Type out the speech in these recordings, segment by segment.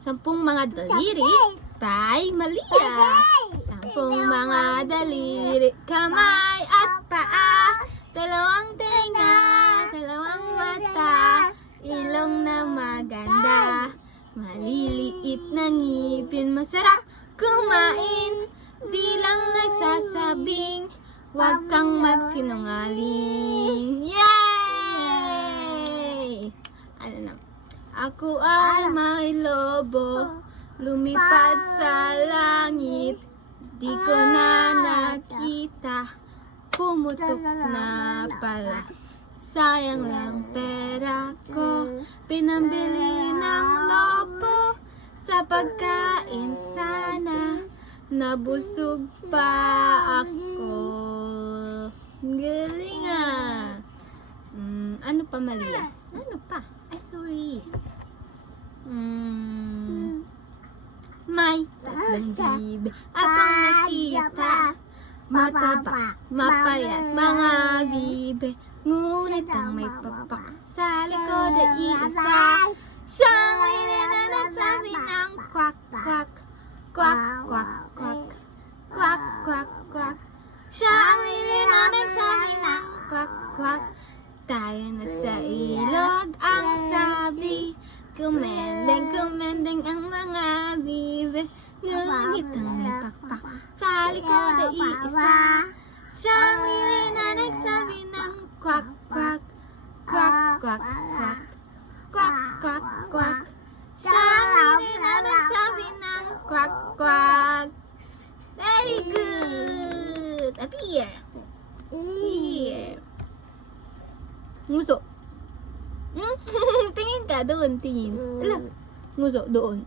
Sampung mga daliri by Malia. Sampung mga daliri, kamay at paa, dalawang tenga, dalawang mata, ilong na maganda, maliliit na ngipin, masarap kumain, di lang nagsasabing, huwag kang magsinungaling. Yay! Ano na? Ako ay may lobo, lumipad sa langit, di ko na nakita, pumutok na pala. Sayang lang pera ko, pinambili ng lobo, sa pagkain sana, nabusog pa ako. Galing ah! Ano pa, Malia? Ano pa? Ay, sorry. May tatlong bibe akong nakita, mataba, mapayat mga bibe, ngunit ang may papak sa likod ay iisa. Siyang inananasabi ng kwak, kwak, kwak, kwak, kwak, kwak, kwak, kwak. Siyang inananasabi ng kwak, kwak. Tayo na sa ilog ang sabi, kumendeng, kumendeng ang mga bibe, ngunit ang may pakpak sa likod ay iisa. Siyang na nagsabi ng kwak, kwak, kwak, kwak, kwak, kwak, kwak, kwak. Siyang na nagsabi ng kwak, kwak. Very good! Up here. Here. Nguso. Tingin ka doon, tingin. Ala, nguso doon.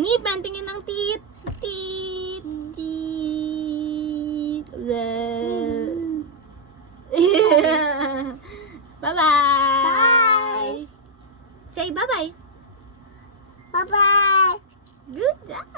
Ngipin, tingin ng tit. Tit. Tit. Bye-bye. Say bye-bye. Bye-bye. Good job.